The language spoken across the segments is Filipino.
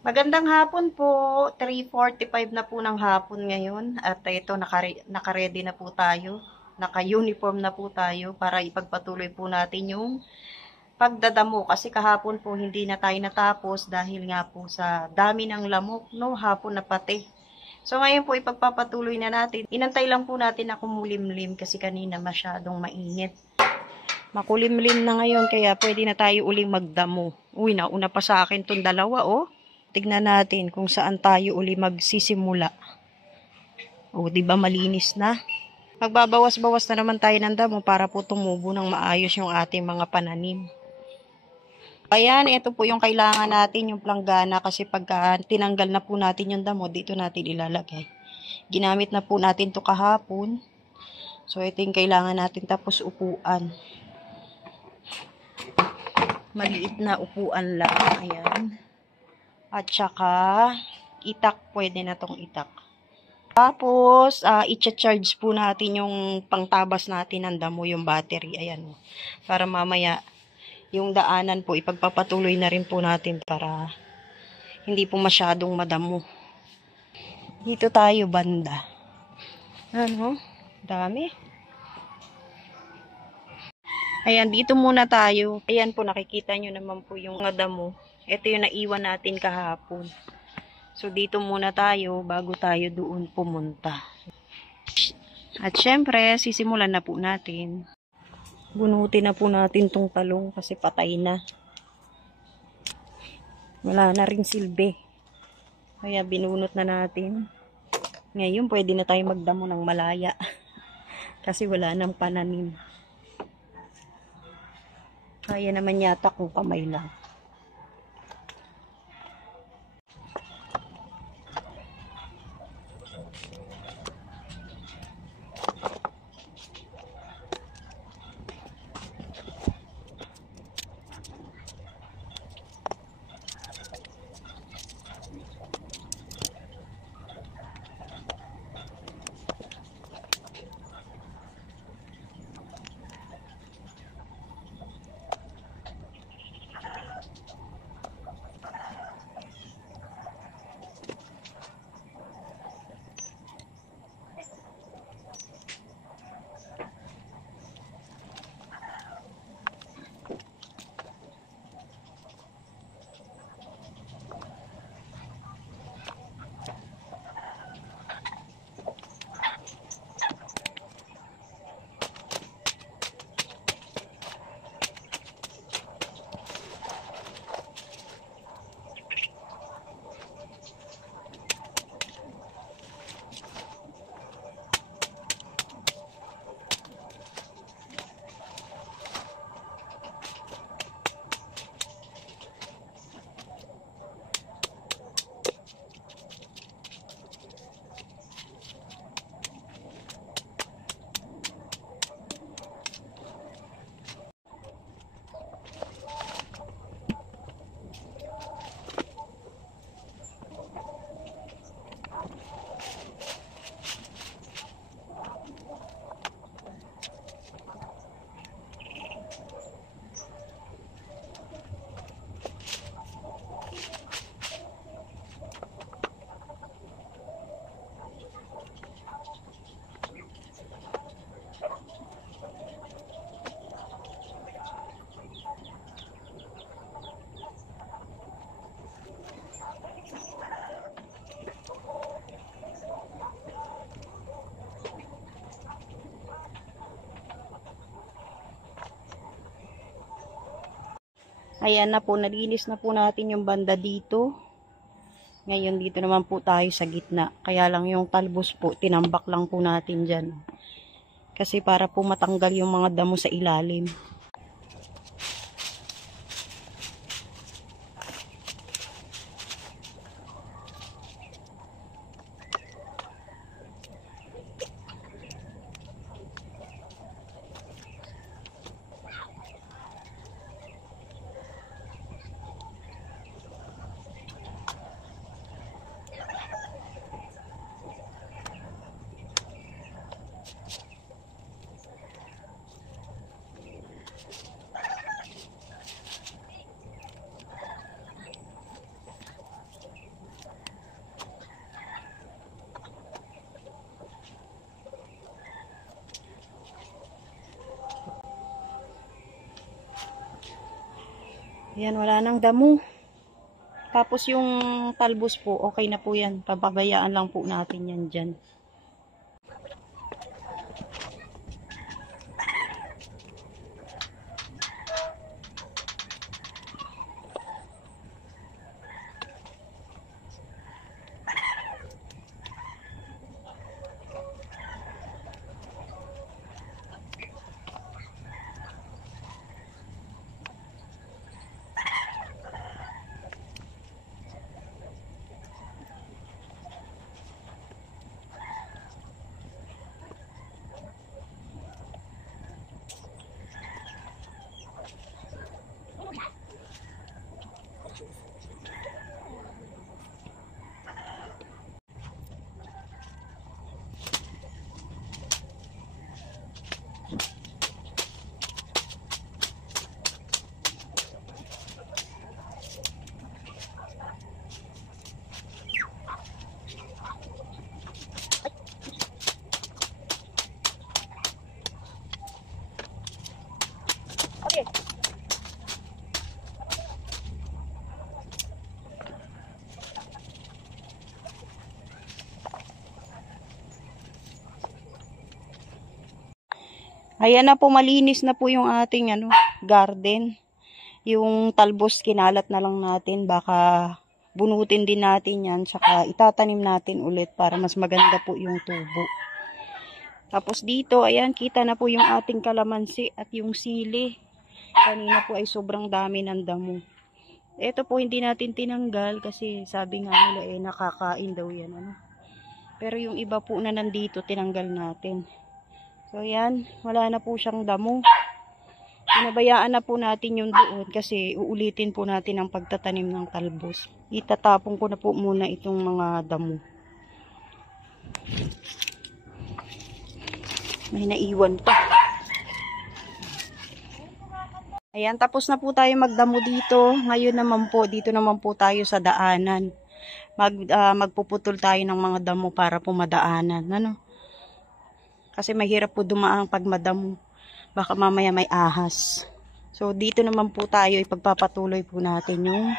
Magandang hapon po. 3:45 na po ng hapon ngayon. At ito, naka-ready na po tayo. Naka-uniform na po tayo para ipagpatuloy po natin yung pagdadamo. Kasi kahapon po hindi na tayo natapos dahil nga po sa dami ng lamok, no? Hapon na pati. So ngayon po ipagpapatuloy na natin. Inantay lang po natin na kumulimlim kasi kanina masyadong mainit. Makulimlim na ngayon kaya pwede na tayo uling magdamo. Uy, nauna pa sa akin tong dalawa, oh. Tignan natin kung saan tayo uli magsisimula. O, di ba malinis na? Magbabawas-bawas na naman tayo ng damo para po tumubo ng maayos yung ating mga pananim. Ayan, ito po yung kailangan natin, yung planggana, kasi pagka tinanggal na po natin yung damo, dito natin ilalagay. Ginamit na po natin to kahapon. So, ito yung kailangan natin, tapos upuan. Maliit na upuan lang. Ayan. At saka, itak, pwede na tong itak. Tapos, i-charge po natin yung pangtabas natin ng damo, yung battery. Ayan. Para mamaya, yung daanan po, ipagpapatuloy na rin po natin para hindi po masyadong madamo. Dito tayo banda. Ano? Dami. Ayan, dito muna tayo. Ayan po, nakikita nyo naman po yung damo. Ito yung naiwan natin kahapon. So, dito muna tayo bago tayo doon pumunta. At syempre, sisimulan na po natin. Bunutin na po natin tong talong kasi patay na. Wala na ring silbi. Kaya binunot na natin. Ngayon, pwede na tayo magdamo ng malaya. Kasi wala nang pananim. Kaya naman yata kung kamay lang. Ayan na po, nalinis na po natin yung banda dito. Ngayon dito naman po tayo sa gitna. Kaya lang yung talbos po, tinambak lang po natin dyan. Kasi para po matanggal yung mga damo sa ilalim. Ayan, wala nang damo. Tapos yung talbos po, okay na po yan. Pababayaan lang po natin yan dyan. Ayan na po, malinis na po yung ating garden. Yung talbos kinalat na lang natin, baka bunutin din natin yan, saka itatanim natin ulit para mas maganda po yung tubo. Tapos dito, ayan, kita na po yung ating kalamansi at yung sili. Kanina po ay sobrang dami ng damo. Ito po hindi natin tinanggal kasi sabi nga nila nakakain daw yan. Pero yung iba po na nandito, tinanggal natin. So yan, wala na po siyang damo. Pinabayaan na po natin yung doon kasi uulitin po natin ang pagtatanim ng talbos. Itatapon ko na po muna itong mga damo. May naiwan pa. Ayan, tapos na po tayo magdamo dito. Ngayon naman po, dito naman po tayo sa daanan. Magpuputol tayo ng mga damo para po madaanan. Kasi mahirap po dumaan pag madamo. Baka mamaya may ahas. So, dito naman po tayo, ipagpapatuloy po natin yung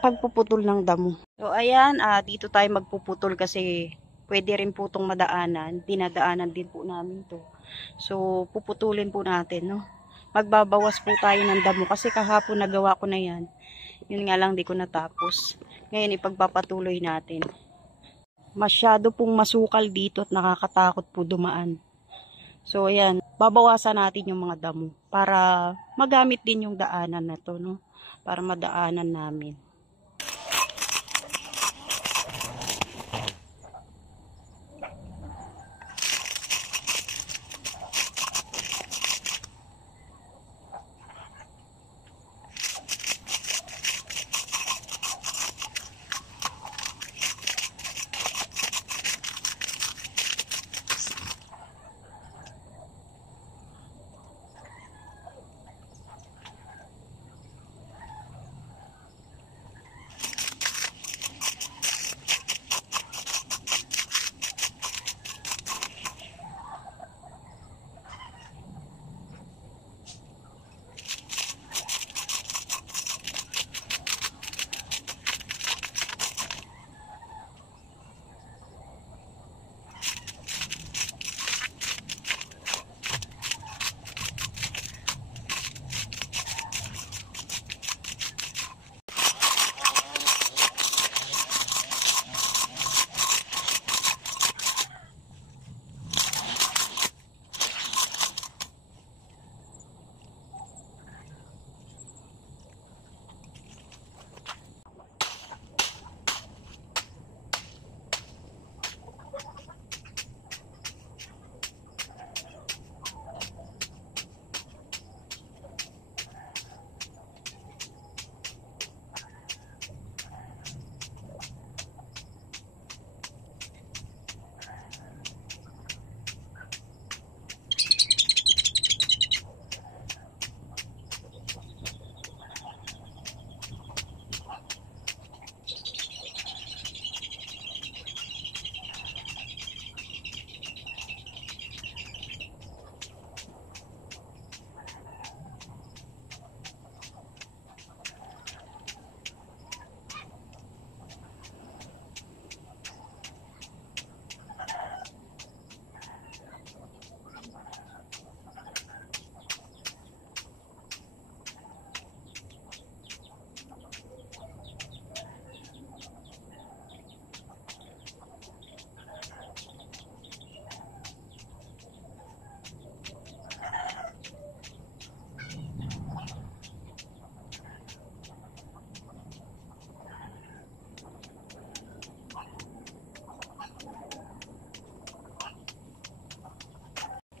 pagpuputol ng damo. So, ayan, dito tayo magpuputol kasi pwede rin po itong madaanan. Dinadaanan din po namin to. So, puputulin po natin, Magbabawas po tayo ng damo kasi kahapon nagawa ko na yan. Yun nga lang, di ko natapos. Ngayon, ipagpapatuloy natin. Masyado pong masukal dito at nakakatakot po dumaan. So, ayan, babawasan natin yung mga damo para magamit din yung daanan na to, Para madaanan namin.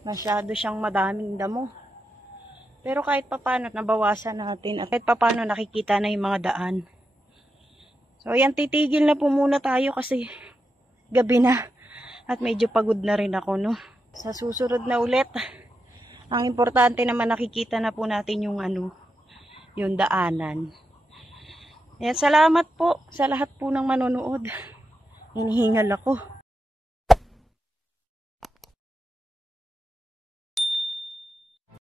Masyado siyang madaming damo. Pero kahit papano nabawasan natin at kahit papano nakikita na yung mga daan. So ayan, titigil na po muna tayo kasi gabi na at medyo pagod na rin ako, no. Sa susunod na ulit, ang importante naman nakikita na po natin yung yung daanan. Ayan, salamat po sa lahat po ng manonood. Hinihingal ako.